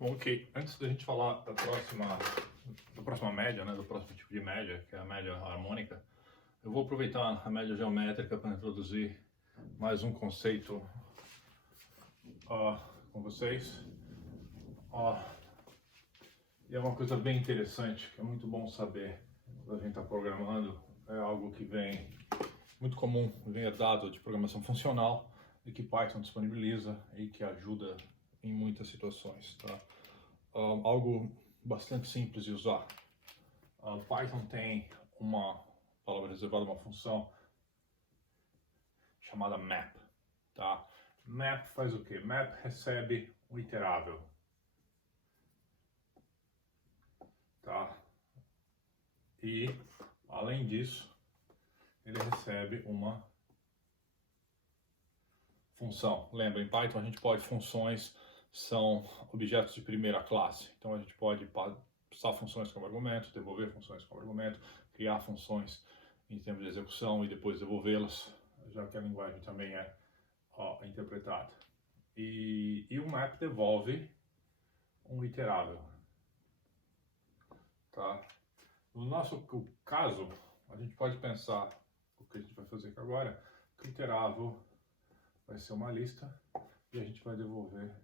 Bom, ok. Antes da gente falar da próxima média, né, do próximo tipo de média, que é a média harmônica, eu vou aproveitar a média geométrica para introduzir mais um conceito com vocês. E é uma coisa bem interessante, que é muito bom saber quando a gente está programando. É algo que vem muito comum, vem herdado de programação funcional e que Python disponibiliza e que ajuda em muitas situações, tá? Algo bastante simples de usar. Python tem uma palavra reservada, uma função chamada map, tá? Map faz o quê? Map recebe um iterável, tá? E, além disso, ele recebe uma função. Lembra, em Python a gente pode, funções são objetos de primeira classe. Então a gente pode passar funções como argumento, devolver funções como argumento, criar funções em termos de execução e depois devolvê-las, já que a linguagem também é interpretada. E o map devolve um iterável, tá? No nosso caso, a gente pode pensar o que a gente vai fazer aqui agora, que o iterável vai ser uma lista e a gente vai devolver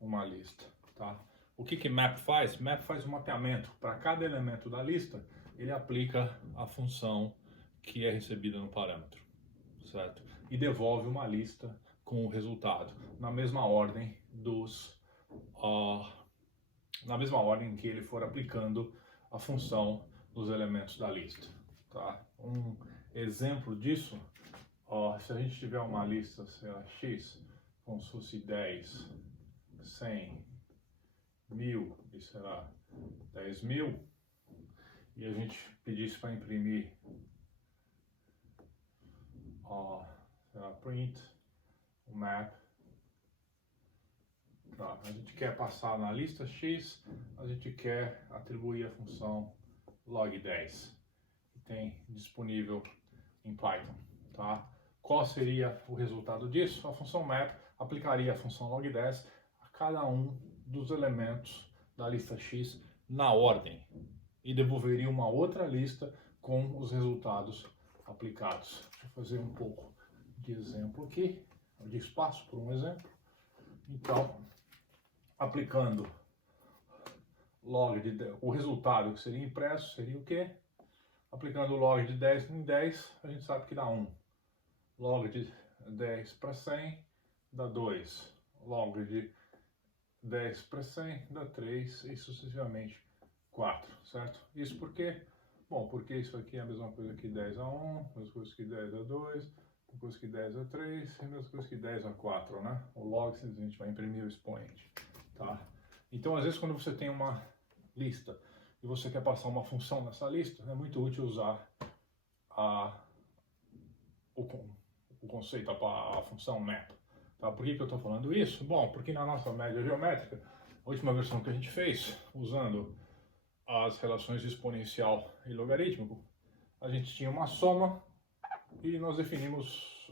uma lista, tá? O que map faz? Map faz um mapeamento. Para cada elemento da lista, ele aplica a função que é recebida no parâmetro, certo? E devolve uma lista com o resultado, na mesma ordem na mesma ordem que ele for aplicando a função dos elementos da lista, tá? Um exemplo disso, se a gente tiver uma lista, sei lá, x, como se fosse 10, 100, 1000 e sei lá, 10.000, e a gente pedisse para imprimir sei lá, print o map, tá? A gente quer passar na lista x, a gente quer atribuir a função log10 que tem disponível em Python, tá? Qual seria o resultado disso? A função map aplicaria a função log10 a cada um dos elementos da lista x na ordem e devolveria uma outra lista com os resultados aplicados. Deixa eu fazer um pouco de exemplo aqui, de espaço por um exemplo. Então, aplicando o resultado que seria impresso seria o quê? Aplicando o log de 10 em 10, a gente sabe que dá 1. Log de 10 para 100 dá 2. Log de 10 para 100 dá 3 e sucessivamente 4, certo? Isso por quê? Bom, porque isso aqui é a mesma coisa que 10 a 1, a mesma coisa que 10 a 2, a mesma coisa que 10 a 3 e a mesma coisa que 10 a 4, né? O log simplesmente vai imprimir o expoente, tá? Então, às vezes, quando você tem uma lista e você quer passar uma função nessa lista, é muito útil usar o conceito, a função map. Tá? Por que eu estou falando isso? Bom, porque na nossa média geométrica, a última versão que a gente fez, usando as relações de exponencial e logarítmico, a gente tinha uma soma e nós definimos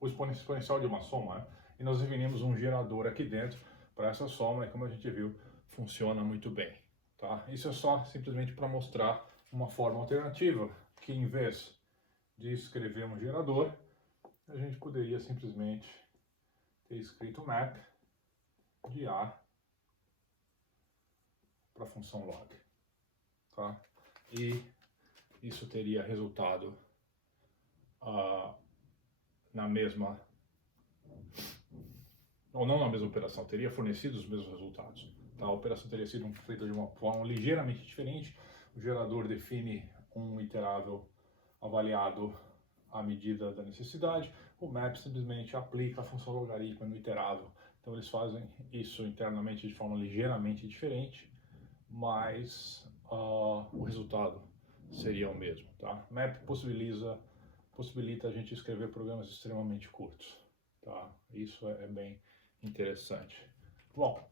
o exponencial de uma soma, né? E nós definimos um gerador aqui dentro para essa soma e, como a gente viu, funciona muito bem, tá? Isso é só simplesmente para mostrar uma forma alternativa que, em vez de escrever um gerador, a gente poderia simplesmente ter escrito map de A para a função log, tá? E isso teria resultado na mesma, ou não na mesma operação, teria fornecido os mesmos resultados, tá? A operação teria sido feita de uma forma ligeiramente diferente. O gerador define um iterável avaliado à medida da necessidade. O map simplesmente aplica a função logarítmica no iterável. Então eles fazem isso internamente de forma ligeiramente diferente, mas o resultado seria o mesmo, tá? Map possibilita a gente escrever programas extremamente curtos, tá? Isso é bem interessante. Bom,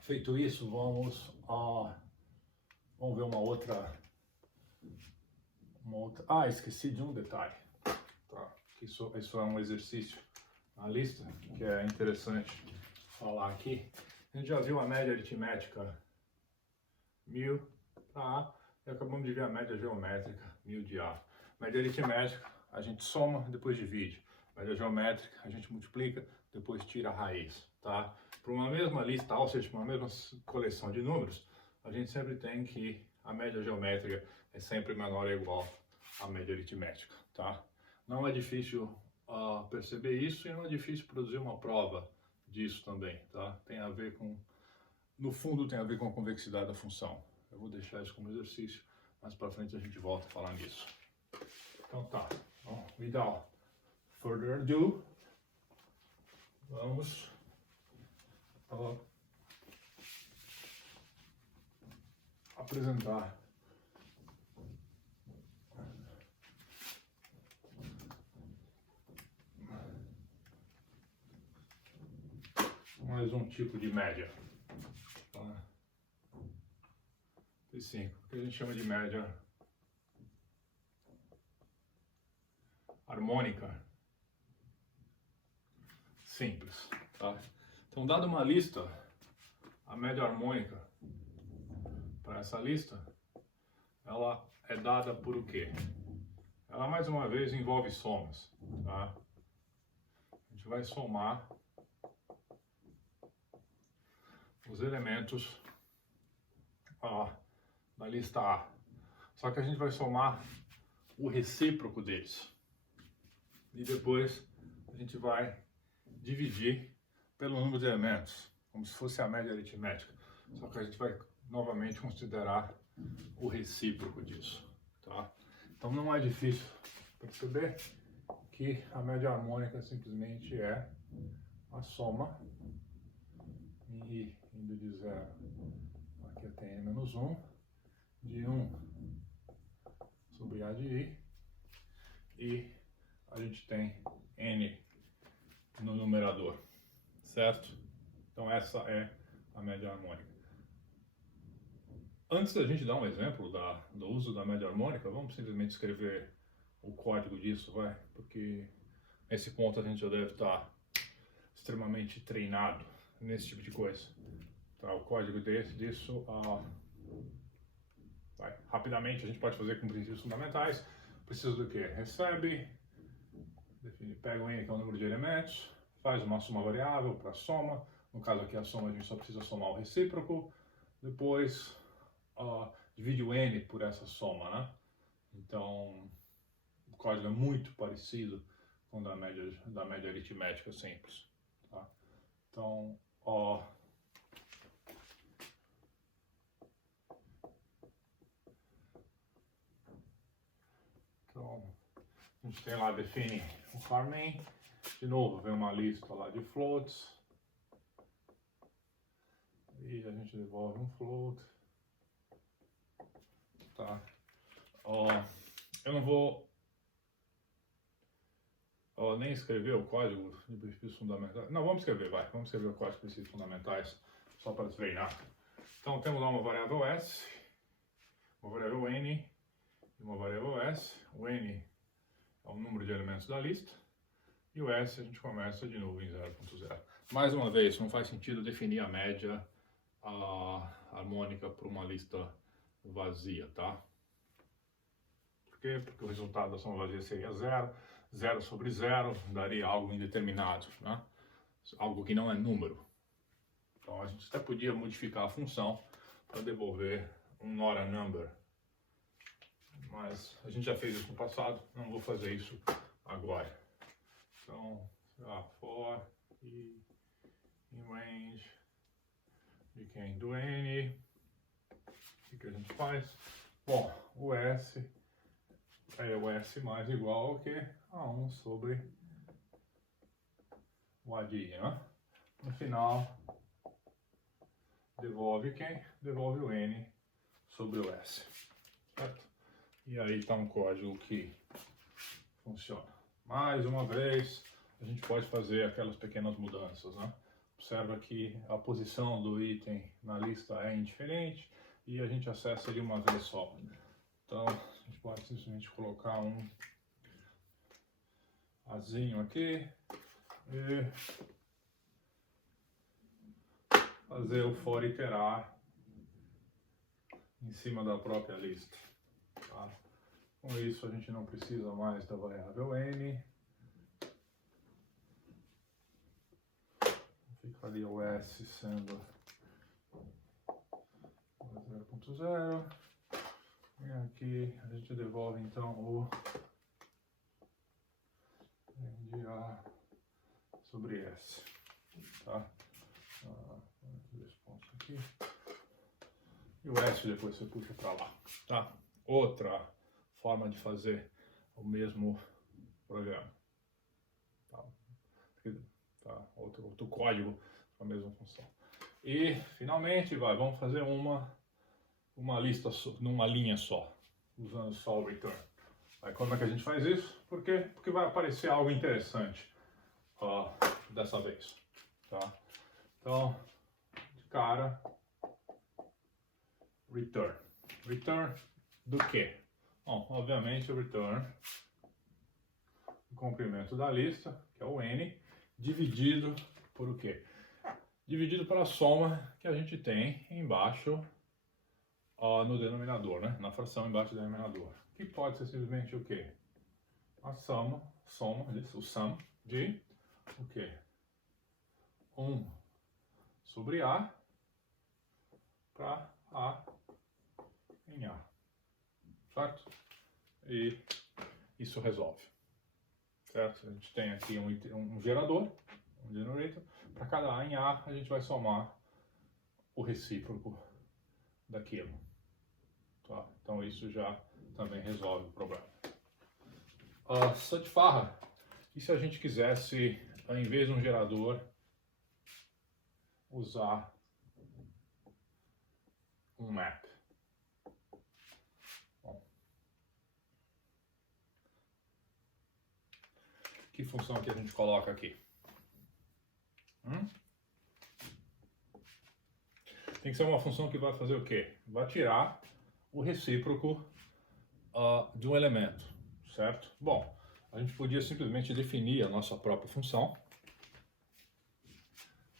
feito isso, vamos ver uma outra. Esqueci de um detalhe, tá? Isso é um exercício na lista que é interessante falar aqui, A gente já viu a média aritmética 1000 para A e acabamos de ver a média geométrica 1000 de A. Média aritmética a gente soma, depois divide. Média geométrica a gente multiplica, depois tira a raiz, tá? Para uma mesma lista, ou seja, para uma mesma coleção de números, a gente sempre tem que a média geométrica é sempre menor ou igual à média aritmética, tá? Não é difícil perceber isso e não é difícil produzir uma prova disso também, tá? Tem a ver com, no fundo tem a ver com a convexidade da função. Eu vou deixar isso como exercício, mais para frente a gente volta a falar nisso. Então tá, bom, without further ado, vamos apresentar mais um tipo de média. Tá? Tem 5, que a gente chama de média harmônica simples. Tá? Então, dada uma lista, a média harmônica para essa lista, ela é dada por o quê? Ela, mais uma vez, envolve somas. Tá? A gente vai somar os elementos da lista A. Só que a gente vai somar o recíproco deles. E depois a gente vai dividir pelo número de elementos, como se fosse a média aritmética. Só que a gente vai novamente considerar o recíproco disso. Tá? Então não é difícil perceber que a média harmônica simplesmente é a soma, e indo de 0 aqui até n menos 1, de 1 sobre A de I, e a gente tem n no numerador, certo? Então essa é a média harmônica. Antes da gente dar um exemplo do uso da média harmônica, vamos simplesmente escrever o código disso, vai? Porque nesse ponto a gente já deve estar extremamente treinado nesse tipo de coisa. Tá, o código disso, rapidamente a gente pode fazer com princípios fundamentais. Precisa do que? Recebe, define, pega o n, que é o número de elementos, faz uma soma variável para soma. No caso aqui a soma a gente só precisa somar o recíproco. Depois divide o n por essa soma, né? Então o código é muito parecido com o da média aritmética simples. Tá? Então, a gente tem lá, define o Carmen. De novo, vem uma lista lá de floats. E a gente devolve um float. Tá? Eu não vou nem escrever o código de princípios fundamentais. Não, vamos escrever, vai. Vamos escrever o código de princípios fundamentais só para treinar. Então temos lá uma variável S, uma variável N e uma variável S. O N é o número de elementos da lista. E o S a gente começa de novo em 0.0. Mais uma vez, não faz sentido definir a média harmônica para uma lista vazia, tá? Por quê? Porque o resultado da soma vazia seria 0. 0 sobre 0 daria algo indeterminado, né? Algo que não é número. Então a gente até podia modificar a função para devolver um not a number. Mas a gente já fez isso no passado, não vou fazer isso agora. Então, for e in range de quem? Do n. O que a gente faz? Bom, o S é o S mais igual ao que? A 1 sobre o A de I, né? No final, devolve quem? Devolve o N sobre o S, certo? E aí está um código que funciona. Mais uma vez, a gente pode fazer aquelas pequenas mudanças, né? Observa que a posição do item na lista é indiferente e a gente acessa ele uma vez só. Então, a gente pode simplesmente colocar um azinho aqui e fazer o for iterar em cima da própria lista. Tá? Com isso a gente não precisa mais da variável n. Fica ali o s sendo 0.0. E aqui a gente devolve então o de A sobre S. Tá? Dois pontos aqui. E o S depois você puxa para lá. Tá? Outra forma de fazer o mesmo programa. Tá? Tá? Outro código para a mesma função. E finalmente vamos fazer uma lista numa linha só, usando só o return. Aí, como é que a gente faz isso? Por quê? Porque vai aparecer algo interessante dessa vez. Tá? Então, de cara, return. Return do quê? Bom, obviamente o return o comprimento da lista, que é o n, dividido por o quê? Dividido pela soma que a gente tem embaixo no denominador, né? Na fração embaixo do denominador. Que pode ser simplesmente o quê? A soma, o sum de o quê? 1 sobre A para A em A. Certo? E isso resolve. Certo? A gente tem aqui um gerador, um generator. Para cada A em A, a gente vai somar o recíproco daquilo. Tá? Então isso já também resolve o problema. Só de farra, e se a gente quisesse, ao invés de um gerador, usar um map? Bom, que função que a gente coloca aqui? Tem que ser uma função que vai fazer o quê? Vai tirar o recíproco de um elemento, certo? Bom, a gente podia simplesmente definir a nossa própria função.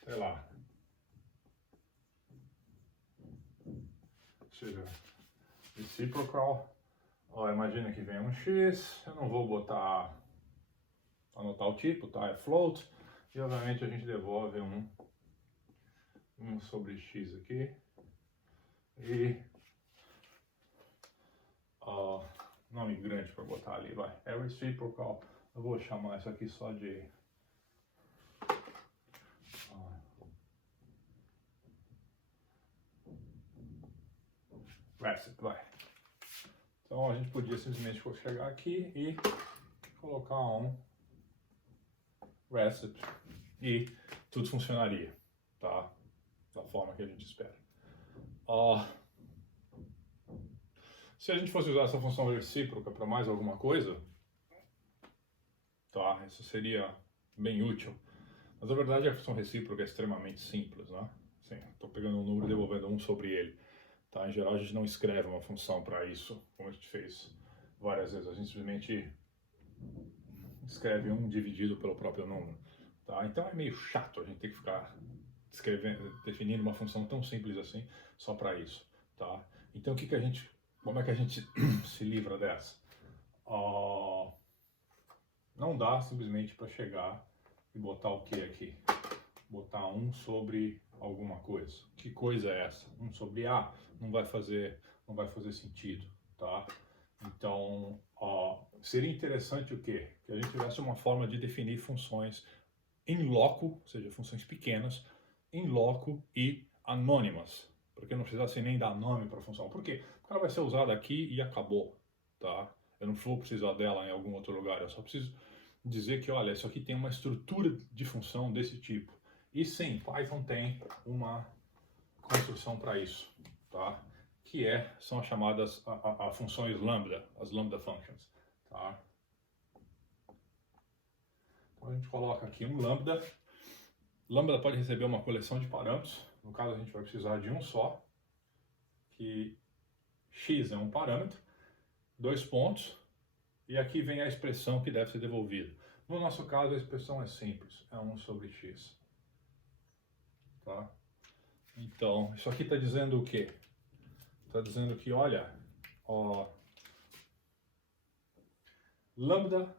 Sei lá. Seja reciprocal. Imagina que vem um x, eu não vou anotar o tipo, tá? É float. E obviamente a gente devolve um sobre x aqui. E nome grande para botar ali, vai. É reciprocal. Eu vou chamar isso aqui só de recipe, vai. Então a gente podia simplesmente chegar aqui e colocar um recipe e tudo funcionaria, tá? Da forma que a gente espera. Se a gente fosse usar essa função recíproca para mais alguma coisa, tá? Isso seria bem útil. Mas a verdade é que a função recíproca é extremamente simples, né? Estou pegando um número e devolvendo 1 sobre ele. Tá? Em geral, a gente não escreve uma função para isso, como a gente fez várias vezes. A gente simplesmente escreve 1 dividido pelo próprio número. Tá? Então é meio chato a gente ter que ficar definindo uma função tão simples assim só para isso. Tá? Então como é que a gente se livra dessa? Não dá simplesmente para chegar e botar o que aqui? Botar 1 sobre alguma coisa. Que coisa é essa? 1 sobre A não vai fazer sentido, tá? Então, seria interessante o quê? Que a gente tivesse uma forma de definir funções em loco, ou seja, funções pequenas, em loco e anônimas, porque eu não precisasse nem dar nome para a função. Por quê? Porque ela vai ser usada aqui e acabou, tá? Eu não vou precisar dela em algum outro lugar, eu só preciso dizer que, olha, isso aqui tem uma estrutura de função desse tipo. E sim, Python tem uma construção para isso, tá? Que são as chamadas funções lambda, as lambda functions, tá? Então a gente coloca aqui um lambda. Lambda pode receber uma coleção de parâmetros. No caso a gente vai precisar de um só, que x é um parâmetro, 2 pontos, e aqui vem a expressão que deve ser devolvida. No nosso caso a expressão é simples, é 1 sobre x. Tá? Então, isso aqui está dizendo o quê? Está dizendo que, olha, ó, lambda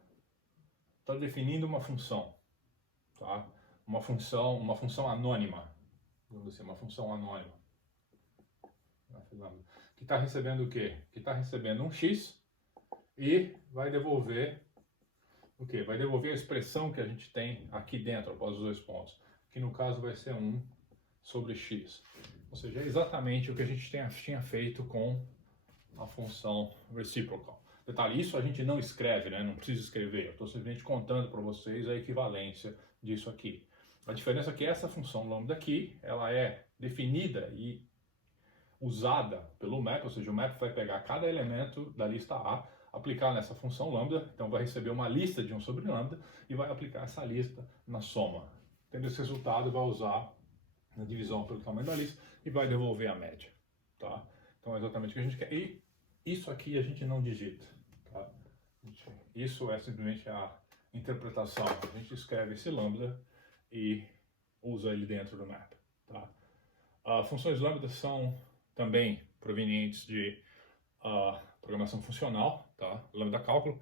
está definindo uma função, tá? Uma função anônima, vamos dizer, uma função anônima, que está recebendo o quê? Que está recebendo um x e vai devolver o quê? Vai devolver a expressão que a gente tem aqui dentro, após os dois pontos, que no caso vai ser 1 sobre x. Ou seja, é exatamente o que a gente tinha feito com a função reciprocal. Detalhe, isso a gente não escreve, né? Não precisa escrever. Eu estou simplesmente contando para vocês a equivalência disso aqui. A diferença é que essa função lambda aqui, ela é definida e usada pelo map, ou seja, o map vai pegar cada elemento da lista A, aplicar nessa função lambda, então vai receber uma lista de 1 sobre lambda e vai aplicar essa lista na soma. Tendo esse resultado, vai usar a divisão pelo tamanho da lista e vai devolver a média, tá? Então é exatamente o que a gente quer. E isso aqui a gente não digita, tá? Isso é simplesmente a interpretação. A gente escreve esse lambda e usa ele dentro do map, tá? Funções lambda são também provenientes de programação funcional, tá? Lambda cálculo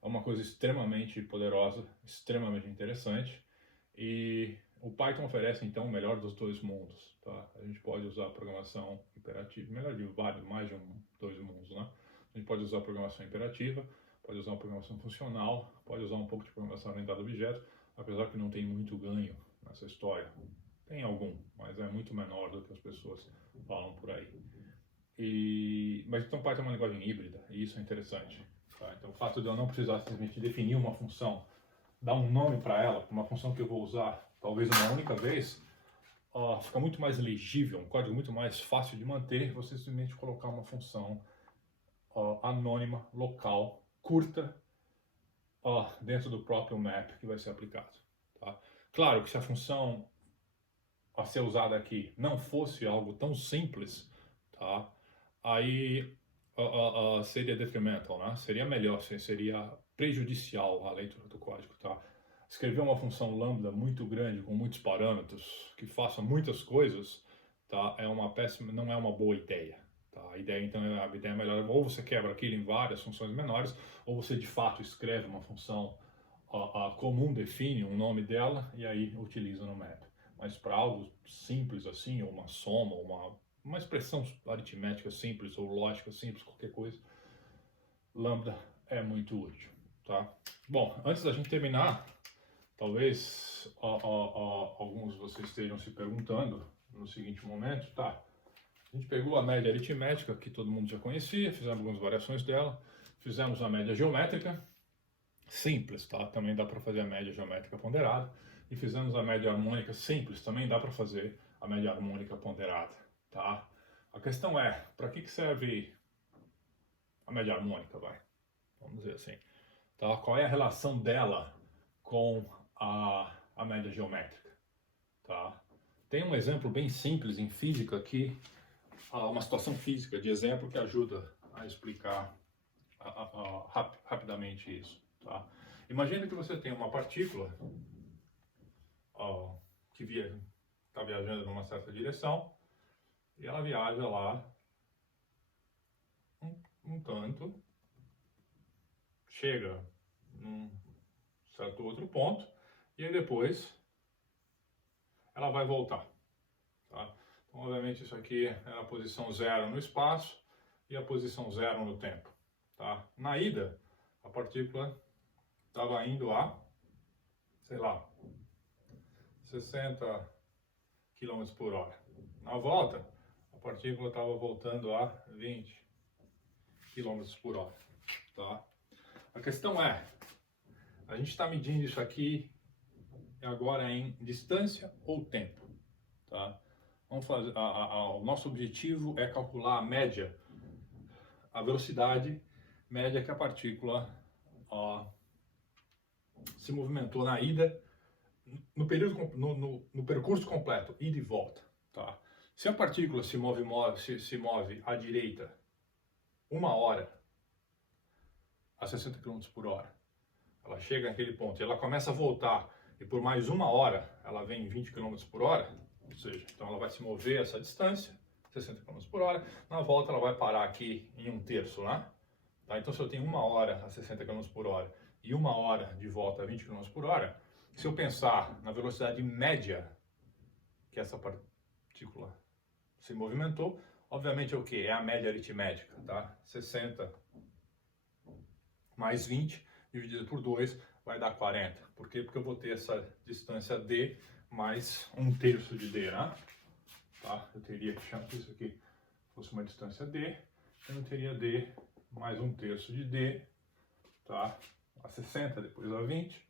é uma coisa extremamente poderosa, extremamente interessante, e o Python oferece então o melhor dos dois mundos, tá? A gente pode usar programação imperativa, melhor de mais de dois mundos, né? A gente pode usar programação imperativa, pode usar uma programação funcional, pode usar um pouco de programação orientada a objetos, apesar que não tem muito ganho nessa história. Tem algum, mas é muito menor do que as pessoas falam por aí. Mas então Python é uma linguagem híbrida, e isso é interessante. Tá? Então o fato de eu não precisar simplesmente definir uma função, dar um nome para ela, uma função que eu vou usar talvez uma única vez, fica muito mais legível, um código muito mais fácil de manter, você simplesmente colocar uma função anônima, local, curta, dentro do próprio map que vai ser aplicado. Tá? Claro que se a função a ser usada aqui não fosse algo tão simples, tá? Aí seria detrimental, né? Seria melhor, seria prejudicial à leitura do código, tá? Escrever uma função lambda muito grande, com muitos parâmetros, que faça muitas coisas, tá? Não é uma boa ideia, tá? A ideia é melhor, ou você quebra aquilo em várias funções menores, ou você de fato escreve uma função comum, define um nome dela e aí utiliza no map. Mas para algo simples assim, ou uma soma, uma expressão aritmética simples, ou lógica simples, qualquer coisa, lambda é muito útil, tá? Bom, antes da gente terminar, talvez alguns de vocês estejam se perguntando no seguinte momento, tá? A gente pegou a média aritmética, que todo mundo já conhecia, fizemos algumas variações dela, fizemos a média geométrica, simples, tá? Também dá para fazer a média geométrica ponderada. E fizemos a média harmônica simples, também dá para fazer a média harmônica ponderada, tá? A questão é, para que serve a média harmônica, vamos dizer assim, tá? Qual é a relação dela com a média geométrica, tá? Tem um exemplo bem simples em física aqui, uma situação física de exemplo que ajuda a explicar rapidamente isso, tá? Imagina que você tem uma partícula que está viajando numa certa direção e ela viaja lá um tanto, chega num certo outro ponto e aí depois ela vai voltar, tá? Então, obviamente, isso aqui é a posição 0 no espaço e a posição 0 no tempo, tá? Na ida, a partícula estava indo a, sei lá, 60 km por hora. Na volta, a partícula estava voltando a 20 km por hora, tá? A questão é, a gente está medindo isso aqui agora em distância ou tempo, tá? Vamos fazer, o nosso objetivo é calcular a média, a velocidade média que a partícula se movimentou na ida, no percurso completo, ida e volta, tá? Se a partícula se move à direita 1 hora a 60 km por hora, ela chega naquele ponto e ela começa a voltar e por mais 1 hora ela vem em 20 km por hora, ou seja, então Então ela vai se mover essa distância, 60 km por hora, na volta ela vai parar aqui em 1/3, né? Tá? Então se eu tenho 1 hora a 60 km por hora e 1 hora de volta a 20 km por hora, se eu pensar na velocidade média que essa partícula se movimentou, obviamente é o que? É a média aritmética, tá? 60 mais 20 dividido por 2 vai dar 40. Por quê? Porque eu vou ter essa distância d mais 1/3 de d, né? Tá? Eu teria que chamar isso aqui fosse uma distância d, eu teria d mais 1/3 de d, tá? A 60, depois a 20.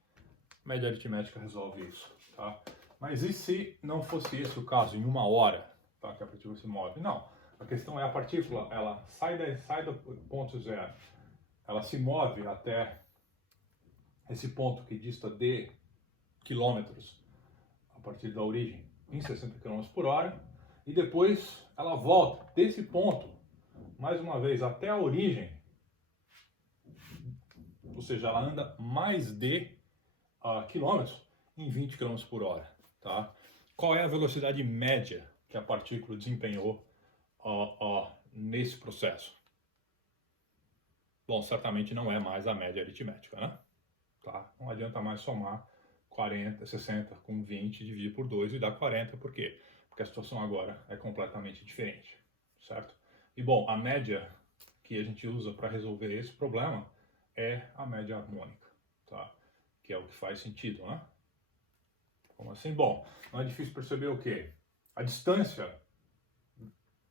Média aritmética resolve isso, tá? Mas e se não fosse esse o caso, em 1 hora, tá? Que a partícula se move? Não. A questão é a partícula, ela sai do ponto zero, ela se move até esse ponto que dista d quilômetros a partir da origem em 60 km por hora, e depois ela volta desse ponto, mais uma vez, até a origem, ou seja, ela anda mais d quilômetros em 20 km por hora. Tá? Qual é a velocidade média que a partícula desempenhou nesse processo? Bom, certamente não é mais a média aritmética, né? Tá? Não adianta mais somar 40, 60 com 20, dividir por 2 e dar 40, por quê? Porque a situação agora é completamente diferente, certo? E bom, a média que a gente usa para resolver esse problema é a média harmônica, tá? Que é o que faz sentido, né? Como assim? Bom, não é difícil perceber o quê? A distância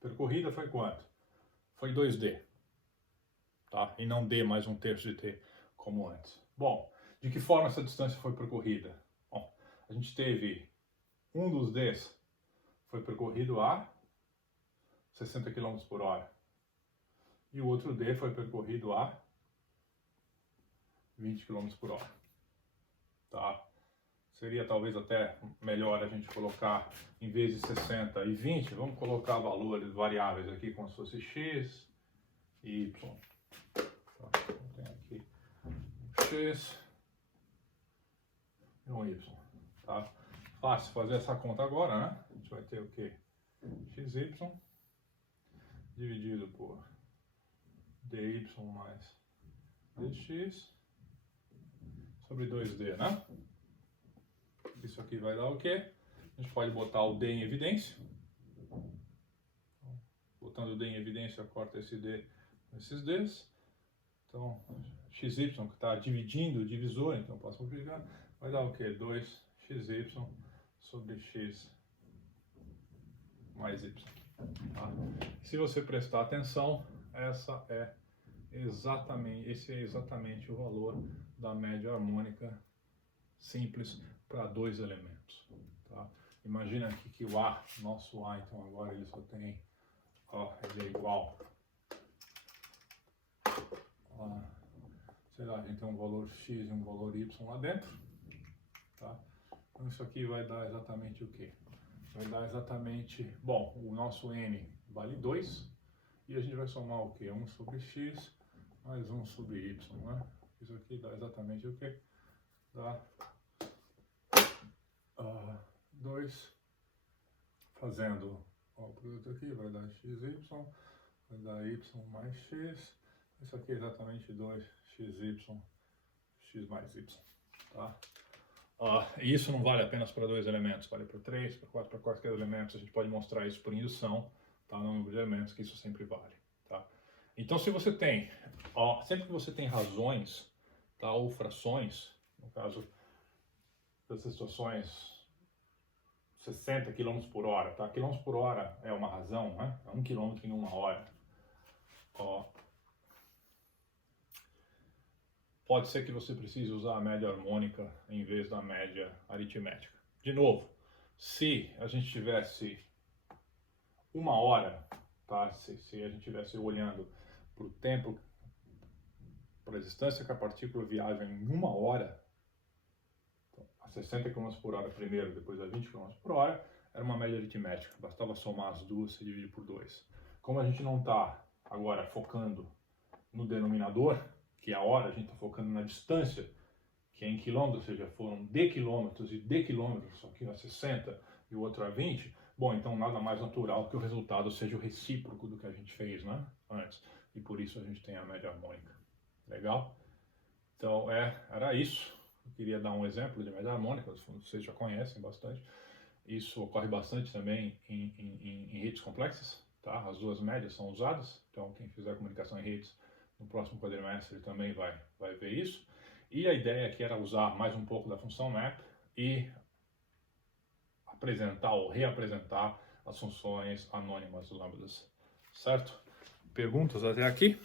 percorrida foi quanto? Foi 2d, tá? E não d mais 1/3 de t, como antes. Bom, de que forma essa distância foi percorrida? Bom, a gente teve um dos d's foi percorrido a 60 km por hora e o outro d foi percorrido a 20 km por hora, tá? Seria talvez até melhor a gente colocar, em vez de 60 e 20, vamos colocar valores variáveis aqui como se fosse x e y. Então, tem aqui um x e um y, tá? Fácil fazer essa conta agora, né? A gente vai ter o quê? xy dividido por dy mais dx sobre 2d, né? Isso aqui vai dar o quê? A gente pode botar o d em evidência. Botando o d em evidência, corta esse d esses d's. Então, xy, que está dividindo o divisor, então posso multiplicar, vai dar o quê? 2xy sobre x mais y. Tá? Se você prestar atenção, esse é exatamente o valor da média harmônica simples para dois elementos. Tá? Imagina aqui que o A, nosso A, então agora ele só tem, ele é igual a, sei lá, a gente tem um valor x e um valor y lá dentro. Tá? Então isso aqui vai dar exatamente o quê? Vai dar exatamente, bom, o nosso n vale 2 e a gente vai somar o quê? 1 sobre x mais 1 sobre y, né? Isso aqui dá exatamente o quê? Dá 2, fazendo o produto aqui, vai dar xy, vai dar y mais x, isso aqui é exatamente 2xy, x mais y, tá? E isso não vale apenas para dois elementos, vale para 3, para 4, para quaisquer elementos. A gente pode mostrar isso por indução, tá? No número de elementos, que isso sempre vale, tá? Então, se você tem, sempre que você tem razões, tá? Ou frações, no caso dessas situações, 60 km por hora, tá? Km por hora é uma razão, né? É 1 km em 1 hora. Pode ser que você precise usar a média harmônica em vez da média aritmética. De novo, se a gente tivesse 1 hora, tá? Se a gente estivesse olhando para o tempo, para a distância que a partícula viaja em 1 hora, então, a 60 km por hora primeiro, depois a 20 km por hora, era uma média aritmética, bastava somar as duas e dividir por 2. Como a gente não está agora focando no denominador, que é a hora, a gente está focando na distância, que é em quilômetros, ou seja, foram d quilômetros e d quilômetros, só que a 60 e o outro a 20. Bom, Bom, então nada mais natural que o resultado seja o recíproco do que a gente fez, né, antes. E por isso a gente tem a média harmônica. Legal? Então, era isso. Eu queria dar um exemplo de média harmônica, vocês já conhecem bastante. Isso ocorre bastante também em redes complexas, tá? As duas médias são usadas, então quem fizer comunicação em redes no próximo quadrimestre também vai ver isso. E a ideia aqui era usar mais um pouco da função map e apresentar ou reapresentar as funções anônimas lambdas, certo? Perguntas até aqui?